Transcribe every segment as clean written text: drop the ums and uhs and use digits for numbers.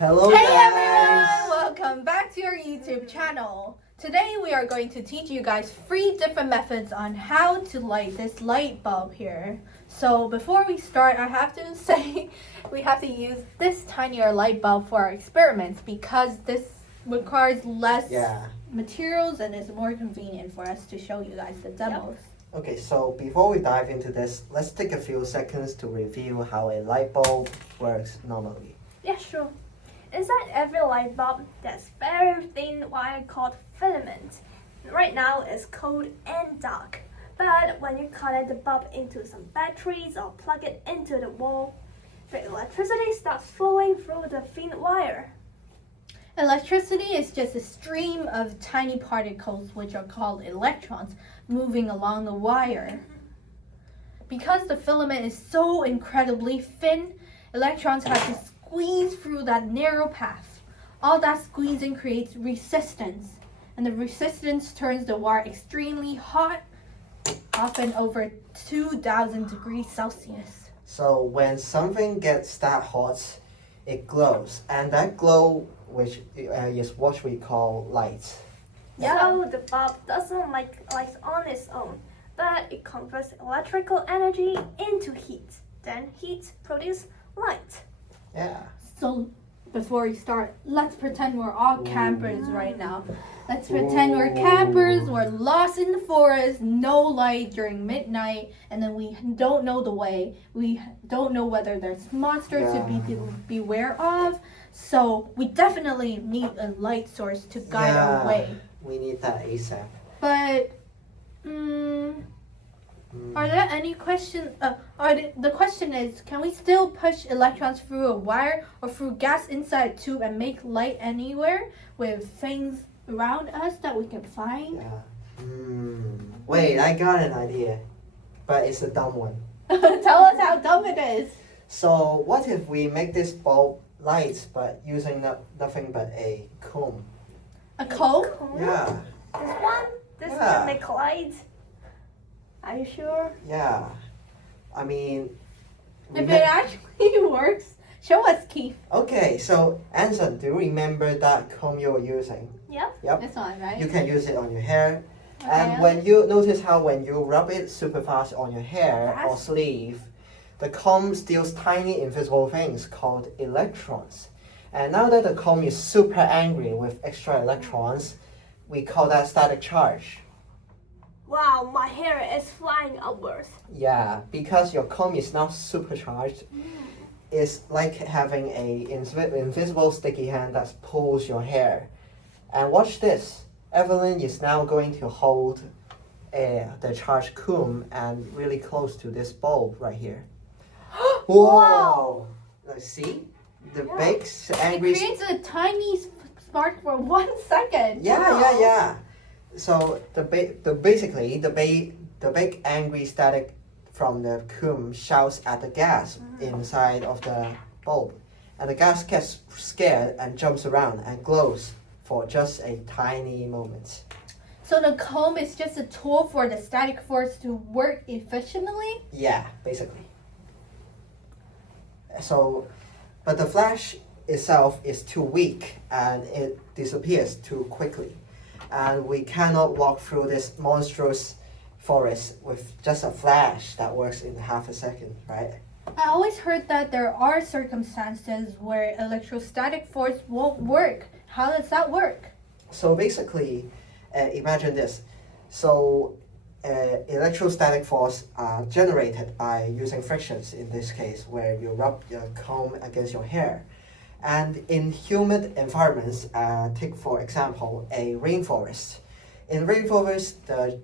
Hello Hey guys! everyone! Welcome back to our YouTube channel. Today we are going to teach you guys 3 different methods on how to light this light bulb here. So before we start, I have to say we have to use this tinier light bulb for our experiments because this requires less materials and is more convenient for us to show you guys the demos. Okay, so before we dive into this, let's take a few seconds to review how a light bulb works normally. Yeah, sure. Inside every light bulb, there's very thin wire called filament. Right now, it's cold and dark. But when you connect the bulb into some batteries or plug it into the wall, the electricity starts flowing through the thin wire. Electricity is just a stream of tiny particles, which are called electrons, moving along the wire. Because the filament is so incredibly thin, electrons have to squeeze through that narrow path. All that squeezing creates resistance, and the resistance turns the wire extremely hot, often over 2000 degrees Celsius. So when something gets that hot, it glows, and that glow, which is what we call light. Yeah. So the bulb doesn't make light on its own, but it converts electrical energy into heat. Then heat produces light. Yeah. So before we start, let's pretend we're all campers right now. Let's pretend we're campers, we're lost in the forest, no light during midnight, and then we don't know the way. We don't know whether there's monsters to beware of. So we definitely need a light source to guide our way. We need that ASAP. But are there any questions? The question is, can we still push electrons through a wire or through gas inside a tube and make light anywhere with things around us that we can find? Yeah. Wait, I got an idea, but it's a dumb one. Tell us how dumb it is. So what if we make this bulb light but using nothing but a comb? A comb? Yeah. This can make light. Are you sure? Yeah. I mean... If it actually works, show us, Keith. Okay, so Anson, do you remember that comb you were using? Yep. This one, right? You can use it on your hair. Okay. And when you notice how when you rub it super fast on your hair or sleeve, the comb steals tiny invisible things called electrons. And now that the comb is super angry with extra electrons, we call that static charge. Wow, my hair is flying upwards. Yeah, because your comb is now supercharged. It's like having a invisible sticky hand that pulls your hair. And watch this. Evelyn is now going to hold the charged comb and really close to this bulb right here. Whoa! Let's see. The big angry... It creates a tiny spark for 1 second. Yeah. So basically the big angry static from the comb shouts at the gas inside of the bulb, and the gas gets scared and jumps around and glows for just a tiny moment. So the comb is just a tool for the static force to work efficiently? Yeah, basically. So, but the flash itself is too weak and it disappears too quickly. And we cannot walk through this monstrous forest with just a flash that works in half a second, right? I always heard that there are circumstances where electrostatic force won't work. How does that work? So basically, imagine this. So electrostatic force are generated by using frictions in this case, where you rub your comb against your hair. And in humid environments, take for example a rainforest. In rainforest, the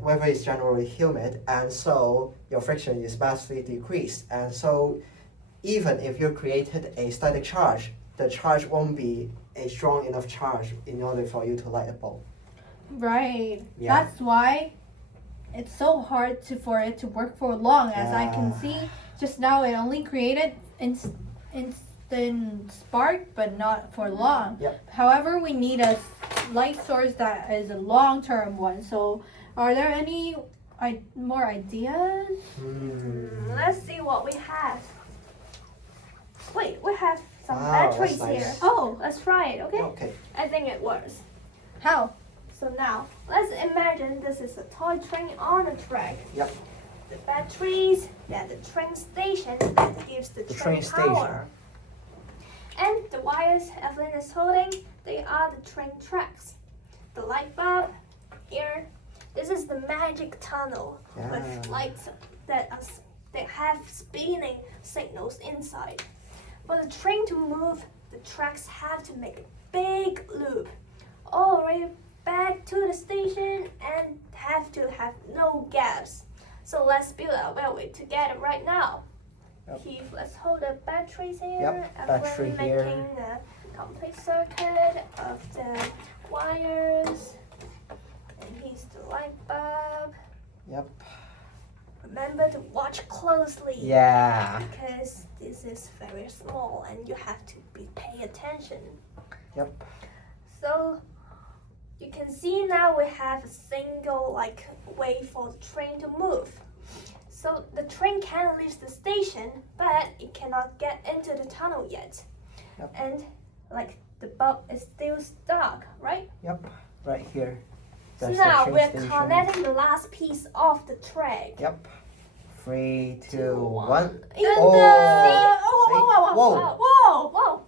weather is generally humid, and so your friction is vastly decreased. And so even if you created a static charge, the charge won't be a strong enough charge in order for you to light a bulb. Right. Yeah. That's why it's so hard for it to work for long. As I can see, just now it only created instant spark, but not for long. Yep. However, we need a light source that is a long-term one. So are there any more ideas? Let's see what we have. Wait, we have some Wow, batteries that's nice. here. Oh, Let's try it, okay? Okay. I think it works. how? So now, let's imagine this is a toy train on a track. Yep. The batteries, then the train station that gives the train power. And the wires Evelyn is holding, they are the train tracks. The light bulb here, this is the magic tunnel with lights that have spinning signals inside. For the train to move, the tracks have to make a big loop all the way back to the station and have to have no gaps. So let's build our railway together right now. Yep. Keith, let's hold the batteries here. Yep, battery Evelyn here. making the complete circuit of the wires. And here's the light bulb. Yep. Remember to watch closely. Yeah. Because this is very small and you have to pay attention. Yep. So you can see now we have a single way for the train to move. So the train can reach the station, but it cannot get into the tunnel yet. Yep. And the bulb is still stuck, right? Yep. Right here. So That's the now train we're station. connecting the last piece of the track. Yep. 3, 2, 1. And Whoa. Whoa! Whoa!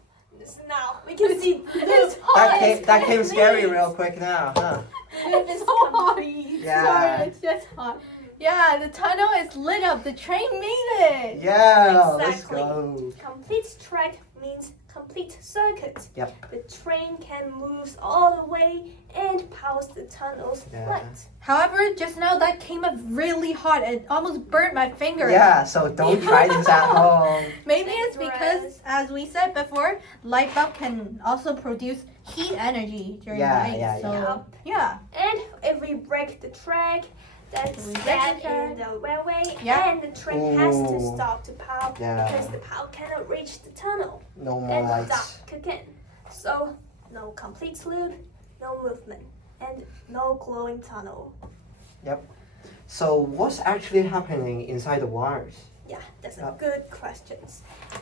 So now we can see this That came scary real quick now, huh? It's so hot. Yeah. Sorry, it's just hot. Yeah, the tunnel is lit up. The train made it. Yeah, let's Exactly. go. Complete track means complete circuit. Yep. The train can move all the way and powers the tunnel's light. However, just now that came up really hot. It almost burnt my finger. Yeah, so don't try this at home. Maybe it's because, Dangerous. as we said before, light bulb can also produce heat energy during Yeah, night. yeah, so yeah. And if we break the track, that's We break dead the track. in the railway, Yeah. and the train has to Ooh. stop the power Yeah. because the power cannot reach the tunnel. No more And the lights. dark kick in. So no complete loop, no movement, and no glowing tunnel. So what's actually happening inside the wires? Yeah, that's a Yep. good question.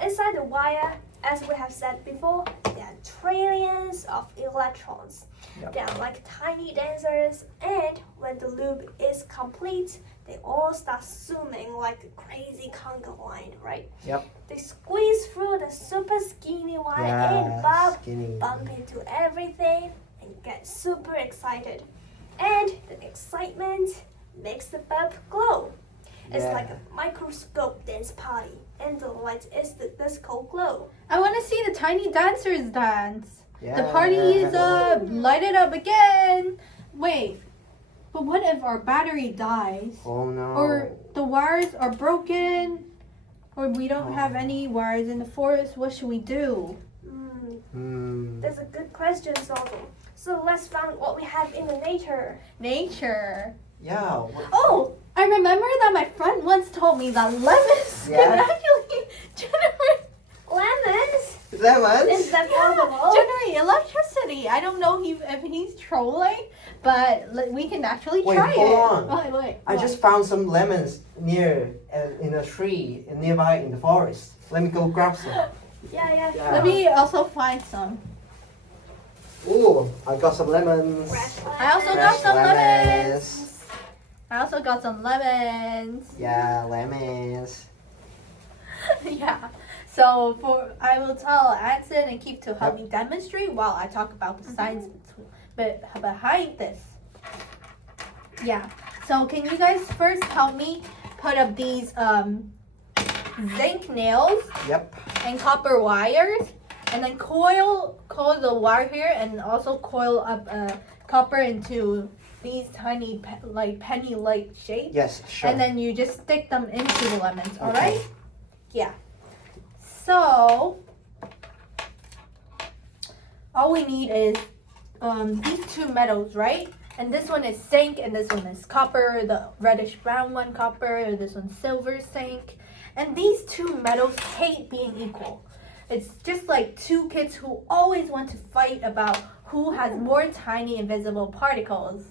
Inside the wire, as we have said before, there are trillions of electrons. Yep. They are like tiny dancers, and when the loop is complete, they all start zooming like a crazy conga line, right? Yep. They squeeze through the super skinny wire and Yeah, bulb, skinny. bump into everything, and get super excited. And the excitement makes the bulb glow. It's Yeah. like a microscope dance party, and the light is the disco glow. I want to see the tiny dancers dance. Yeah. The party is up. Light it up again. Wait, but what if our battery dies? Oh no. Or the wires are broken? Or we don't have any wires in the forest? What should we do? That's a good question, Soldo. So let's find what we have in the nature. Nature. Yeah. Oh, I remember that my friend once told me that lemons Yeah? can actually generate Lemons? Lemons? Is that possible? generate electricity. I don't know if he's trolling, but we can actually Wait, try hold it. on. Wait. I just found some lemons near in a tree nearby in the forest. Let me go grab some. Yeah. Yeah. Let me also find some. Ooh, I got some lemons. I also got Fresh some lemons. I also got some lemons. Yeah, lemons. Yeah. So I will tell Anson and Keith to help me demonstrate while I talk about the science behind this. Yeah. So can you guys first help me put up these zinc nails Yep. and copper wires, and then coil the wire here, and also coil up copper into these tiny penny-like shapes. Yes, sure. And then you just stick them into the lemons, all Okay. right? Yeah. So, all we need is these two metals, right? And this one is zinc, and this one is copper. The reddish brown one, copper. This one's silver zinc. And these two metals hate being equal. It's just like two kids who always want to fight about who has more tiny invisible particles.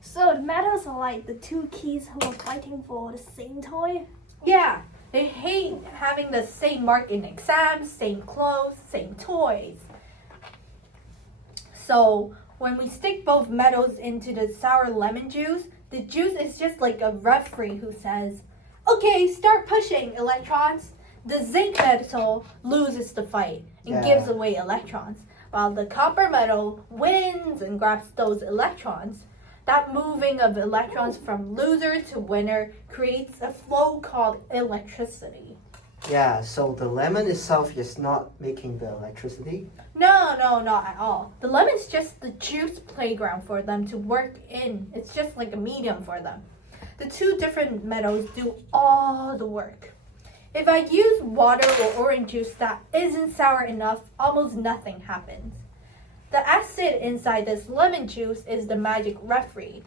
So the metals are like the two kids who are fighting for the same toy. Yeah, They hate having the same mark in exams, same clothes, same toys. So when we stick both metals into the sour lemon juice, the juice is just like a referee who says, okay, start pushing, electrons. The zinc metal loses the fight and gives away electrons, while the copper metal wins and grabs those electrons. That moving of electrons from loser to winner creates a flow called electricity. Yeah, so the lemon itself is not making the electricity? No, not at all. The lemon's just the juice playground for them to work in. It's just like a medium for them. The two different metals do all the work. If I use water or orange juice that isn't sour enough, almost nothing happens. The acid inside this lemon juice is the magic referee.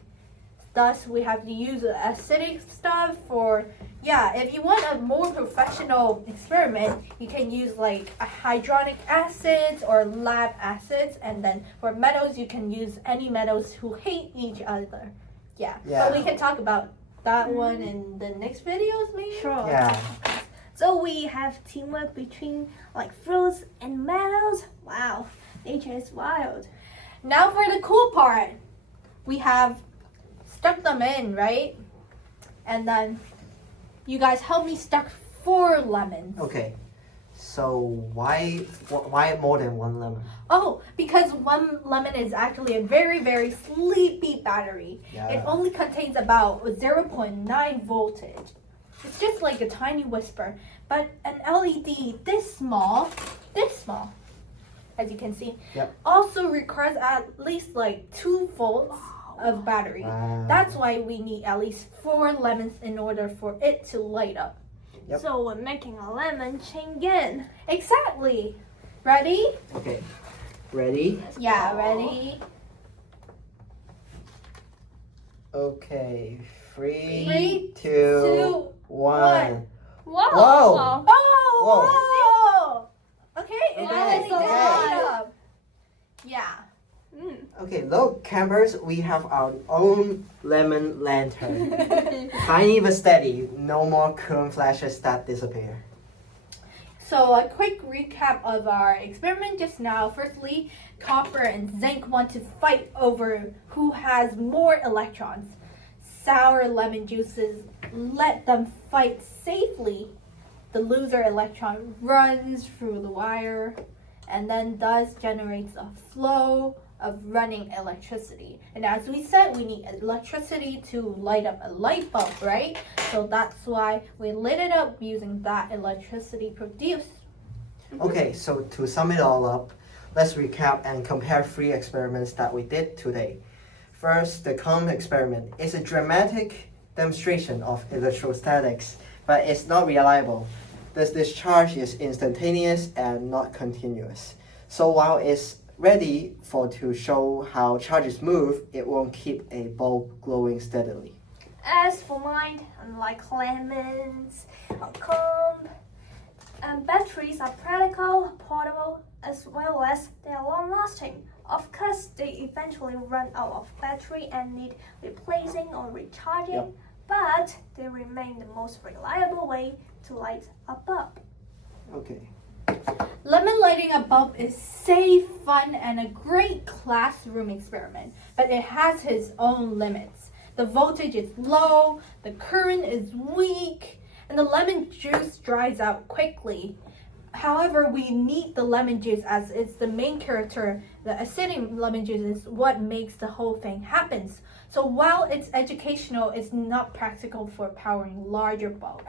Thus, we have to use the acidic stuff for, if you want a more professional experiment, you can use like a hydronic acids or lab acids. And then for metals, you can use any metals who hate each other. Yeah. But we can talk about that one in the next videos, maybe? Sure. Yeah. So we have teamwork between like fruits and metals. Wow, nature is wild. Now for the cool part. We have stuck them in, right? And then you guys help me stuck 4 lemons. Okay. So why more than one lemon? Oh, because one lemon is actually a very, very sleepy battery. Yeah. It only contains about 0.9 voltage. It's just like a tiny whisper. But an LED this small, as you can see, also requires at least like 2 volts of battery. Wow. That's why we need at least 4 lemons in order for it to light up. Yep. So we're making a lemon chain again. Exactly. Ready? Okay. Ready? Yeah, ready. Okay. 3, Three, 2, two, 1. Whoa! Whoa. Oh! Okay, it Okay, really did okay. light up. Yeah. Okay, look, campers, we have our own lemon lantern. Tiny but steady. No more cone flashes that disappear. So a quick recap of our experiment just now. Firstly, copper and zinc want to fight over who has more electrons. Sour lemon juices let them fight safely. The loser electron runs through the wire and then thus generates a flow of running electricity. And as we said, we need electricity to light up a light bulb, right? So that's why we lit it up using that electricity produced. Okay, so to sum it all up, let's recap and compare 3 experiments that we did today. First, the cone experiment is a dramatic demonstration of electrostatics, but it's not reliable. The discharge is instantaneous and not continuous. So while it's ready to show how charges move, it won't keep a bulb glowing steadily. As for mine, unlike lemons or comb, batteries are practical, portable, as well as they are long-lasting. Of course, they eventually run out of battery and need replacing or recharging, but they remain the most reliable way to light a bulb. Okay. Lemon lighting a bulb is safe, fun, and a great classroom experiment, but it has its own limits. The voltage is low, the current is weak, and the lemon juice dries out quickly. However, we need the lemon juice as it's the main character. The acidic lemon juice is what makes the whole thing happen. So while it's educational, it's not practical for powering larger bulbs.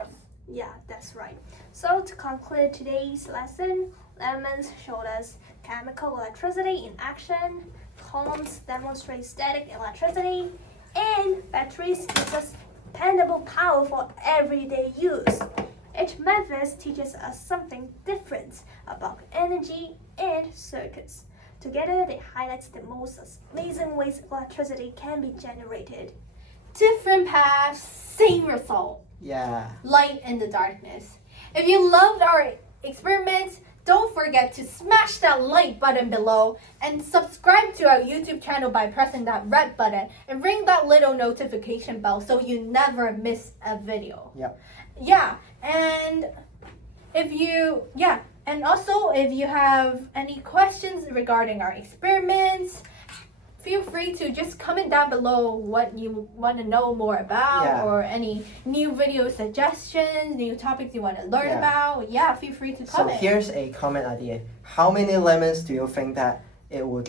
Yeah, that's right. So to conclude today's lesson, lemons showed us chemical electricity in action, cones demonstrate static electricity, and batteries give us dependable power for everyday use. Each method teaches us something different about energy and circuits. Together, they highlight the most amazing ways electricity can be generated. Different paths, same result. Yeah. Light in the darkness. If you loved our experiments, don't forget to smash that like button below and subscribe to our YouTube channel by pressing that red button and ring that little notification bell so you never miss a video. Yep. Yeah, and and also if you have any questions regarding our experiments, feel free to just comment down below what you want to know more about, or any new video suggestions, new topics you want to learn about. Yeah, feel free to comment. So here's a comment idea. How many lemons do you think that it would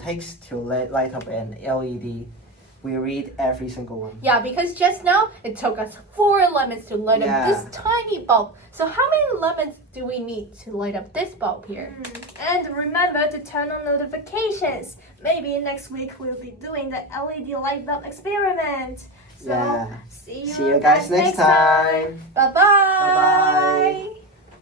take to light up an LED? We read every single one. Yeah, because just now it took us 4 lemons to light up this tiny bulb. So how many lemons do we need to light up this bulb here? And remember to turn on notifications. Maybe next week we'll be doing the LED light bulb experiment. So see you guys next time. Bye-bye. Bye-bye.